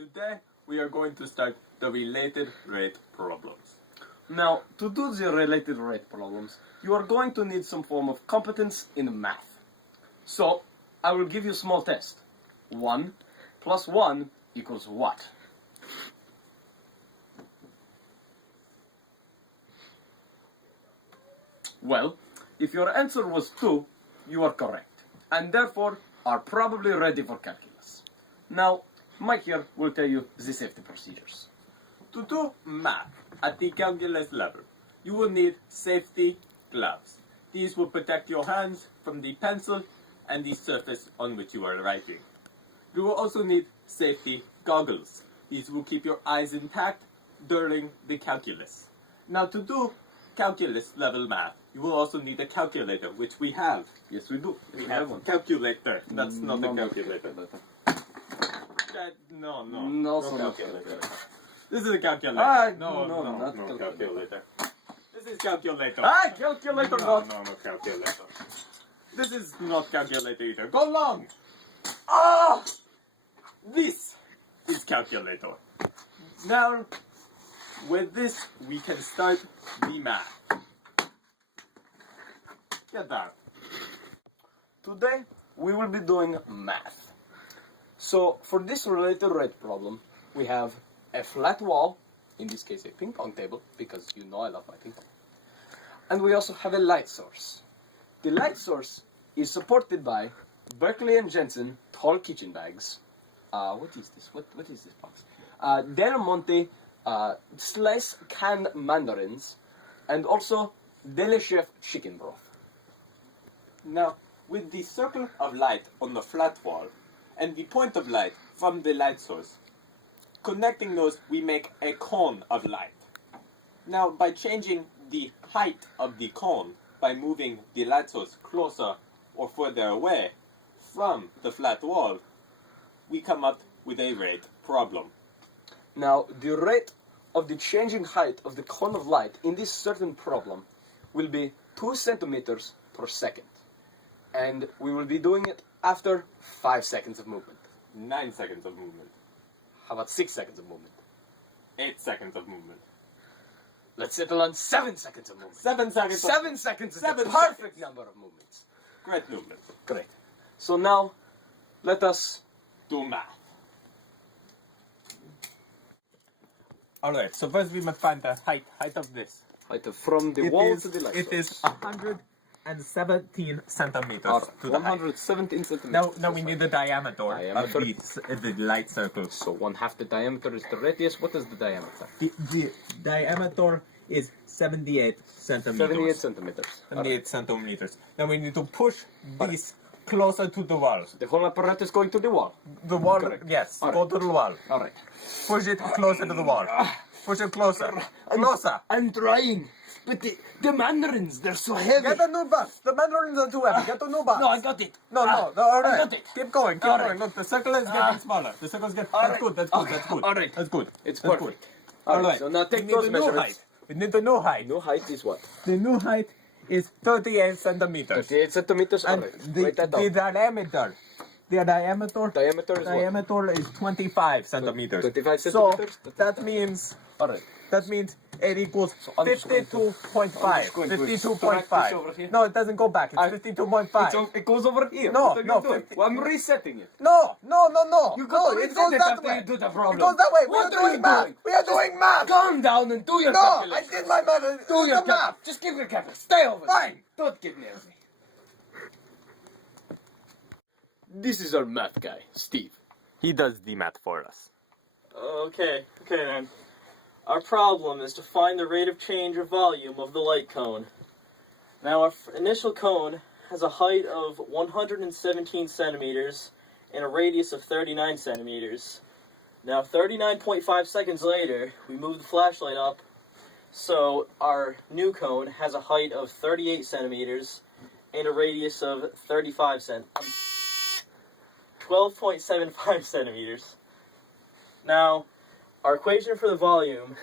Today we are going to start the related rate problems. Now, to do the related rate problems, you are going to need some form of competence in math. So, I will give you a small test. 1 plus 1 equals what? Well, if your answer was 2, you are correct, and therefore are probably ready for calculus. Now, Mike here will tell you the safety procedures. To do math at the calculus level, you will need safety gloves. These will protect your hands from the pencil and the surface on which you are writing. You will also need safety goggles. These will keep your eyes intact during the calculus. Now, to do calculus level math, you will also need a calculator, which we have. Yes, we do. We have one. Calculator. That's not a calculator. No calculator. This is a calculator. No calculator. This is calculator. Calculator No calculator. This is not calculator either. Go long! This is calculator. Now, with this, we can start the math. Get down. Today, we will be doing math. So, for this related rate problem, we have a flat wall, in this case a ping pong table, because you know I love my ping pong. And we also have a light source. The light source is supported by Berkeley and Jensen tall kitchen bags. What is this? What is this box? Del Monte sliced canned mandarins, and also Deli Chef chicken broth. Now, with the circle of light on the flat wall, and the point of light from the light source, connecting those, we make a cone of light. Now, by changing the height of the cone, by moving the light source closer or further away from the flat wall, we come up with a rate problem. Now, the rate of the changing height of the cone of light in this certain problem will be 2 centimeters per second. And we will be doing it after 5 seconds of movement. 9 seconds of movement. How about 6 seconds of movement? 8 seconds of movement. Let's settle on 7 seconds of movement. 7 seconds. 7 seconds is the 7 perfect seconds. number of movements. Great movement. Great. So now, let us do math. Alright, so first we must find the height of this. from the wall to the light It is source. 117 centimeters to the height. 117 centimeters. Now we need the diameter of the light circle. So 1/2 the diameter is the radius. What is the diameter? The diameter is 78 centimeters. 78 centimeters. 78 centimeters. Now we need to push this closer to the wall. The whole apparatus going to the wall. The wall, Correct. yes, All go right. to the wall. All right. Push it closer to the wall. Push it closer. Closer. I'm trying, but the mandarins, they're so heavy. Get a new box. The mandarins are too heavy. Get a new box. No, I got it. No, all right. I got it. Keep going, All going. right. Look, the circle is getting smaller. The circle is getting. All That's right. good. That's good. Okay. That's good. All right. That's good. It's That's perfect. Good. All right. So now take we need those the new measurements. height. We need the new height. New height is what? The new height is 38 centimeters. 38 centimeters. All And right. the Write that down. diameter. The diameter. Diameter is what? Diameter is 25 centimeters. 25 So centimeters? that means All right. it equals I'm just going to- 52.5. I'm just going to 52.5. extract this over here. No, it doesn't go back. It's 52.5. It goes over here. No, What are you no, doing? 50 Well, I'm resetting it. No. You No, got to it reset goes it that after way. you do the It problem. goes that way. We What are are doing you math. doing? We are doing math. Calm down and do your No, I calculation. did my math. Do your the math. calculation. Just give your calculation. Stay over Fine. there. Don't get nervy. This is our math guy, Steve. He does the math for us. Okay then. Our problem is to find the rate of change of volume of the light cone. Now, our initial cone has a height of 117 centimeters and a radius of 39 centimeters. Now, 39.5 seconds later, we move the flashlight up, so our new cone has a height of 38 centimeters and a radius of 12.75 centimeters. Now, our equation for the volume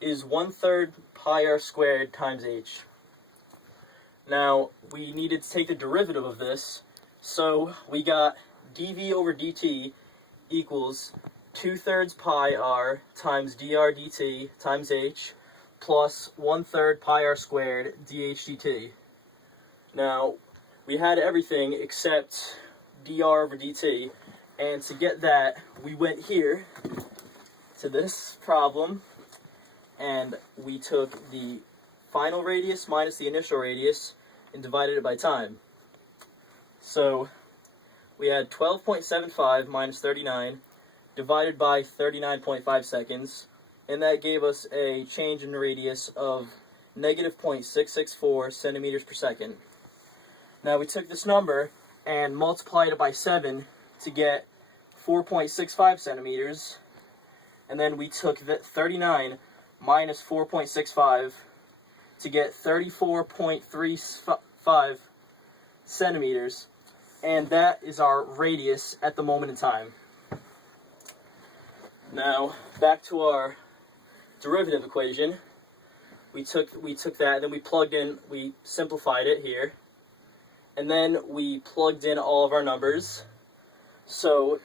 is 1/3 pi r squared times h. Now, we needed to take the derivative of this, so we got dv over dt equals 2/3 pi r times dr dt times h plus 1/3 pi r squared dh dt. Now, we had everything except dr over dt, and to get that, we went here to this problem, and we took the final radius minus the initial radius and divided it by time. So we had 12.75 minus 39 divided by 39.5 seconds, and that gave us a change in radius of negative 0.664 centimeters per second. Now we took this number and multiplied it by 7 to get 4.65 centimeters, and then we took the 39 minus 4.65 to get 34.35 centimeters, and that is our radius at the moment in time. Now, back to our derivative equation. We took that, then we plugged in, we simplified it here, and then we plugged in all of our numbers. So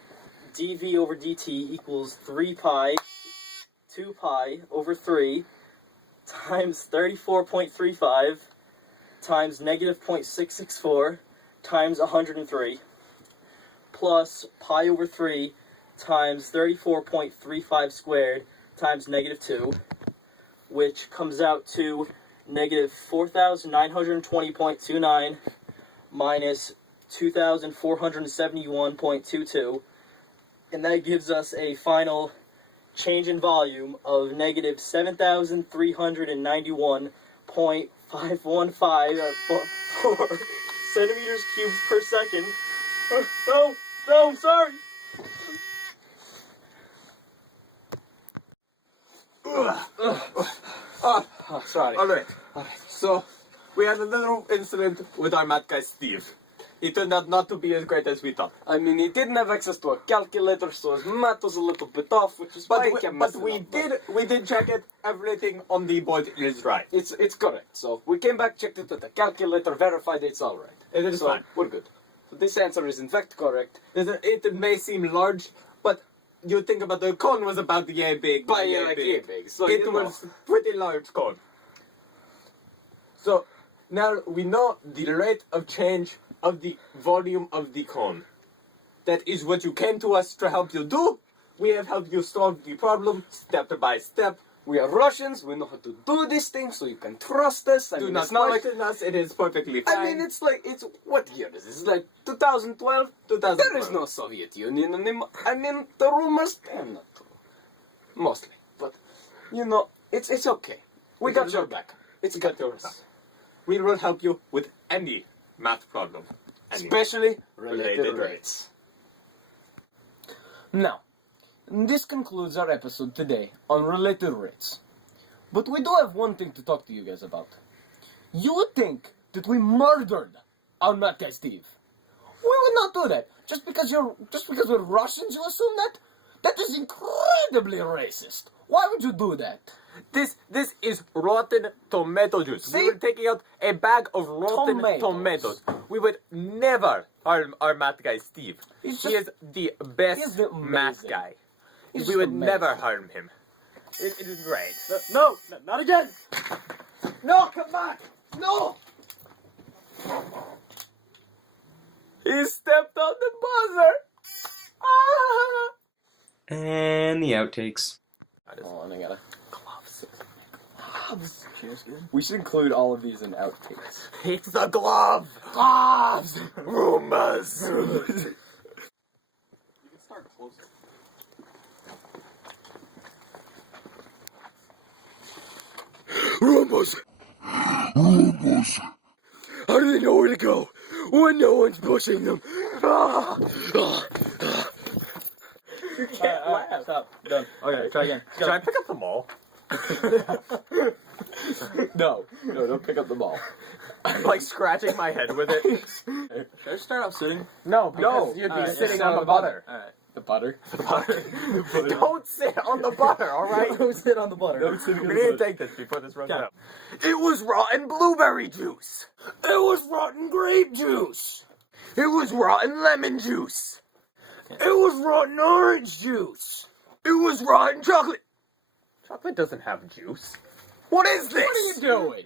dv over dt equals 3 pi, 2 pi over 3 times 34.35 times negative 0.664 times 103 plus pi over 3 times 34.35 squared times negative 2, which comes out to negative 4,920.29 minus 2,471.22, and that gives us a final change in volume of negative 7,391.515 centimeters cubed per second. No, I'm sorry. Sorry. Alright, so we had a little incident with our math guy Steve. He turned out not to be as great as we thought. I mean, he didn't have access to a calculator, so his math was a little bit off, which is why he kept messing up. We did check it. Everything on the board is right. It's correct. So we came back, checked it with the calculator, verified it's all right. It is So fine. we're good. So this answer is in fact correct. It may seem large, but you think about the cone was about yay big. By yay like big. big. So It you know. was pretty large cone. So now we know the rate of change of the volume of the cone. That is what you came to us to help you do. We have helped you solve the problem step by step. We are Russians, we know how to do this thing, so you can trust us. I Do mean, not it's not like... question us, it is perfectly fine. I mean, it's like, what year is this? It's like 2012? 2012. There is no Soviet Union anymore. I mean, the rumors, they're not true. Mostly. But, you know, it's okay. We got your back. It's got yours. We will help you with any math problem. Any. Especially related Related rates. Now, this concludes our episode today on related rates. But we do have one thing to talk to you guys about. You would think that we murdered our Matt guy Steve. We would not do that. Just because we're Russians, you assume that? That is incredibly racist. Why would you do that? This is rotten tomato juice. See? We were taking out a bag of rotten tomatoes. We would never harm our math guy Steve. He is the best he's the math amazing. guy. He's We just would amazing. never harm him. It is great. No, not again. No, come back! No! He stepped on the buzzer. Ah! And the outtakes. Oh, and I gotta... Gloves. We should include all of these in outtakes. It's the glove. Gloves! Rumors. You can start closer. Rumors! Rumors! How do they know where to go when no one's pushing them? You can't laugh. Stop. Done. Okay, try again. Can I pick up the ball? No, don't pick up the ball. I'm like scratching my head with it. Should I start off sitting? No, because you'd be Alright, sitting sit on the butter. Alright. The butter? Don't sit on the butter, alright? Don't sit on the butter. We need to take this before this runs out. It was rotten blueberry juice. It was rotten grape juice. It was rotten lemon juice. It was rotten orange juice. It was rotten chocolate. Chocolate doesn't have juice. What is this? What are you doing?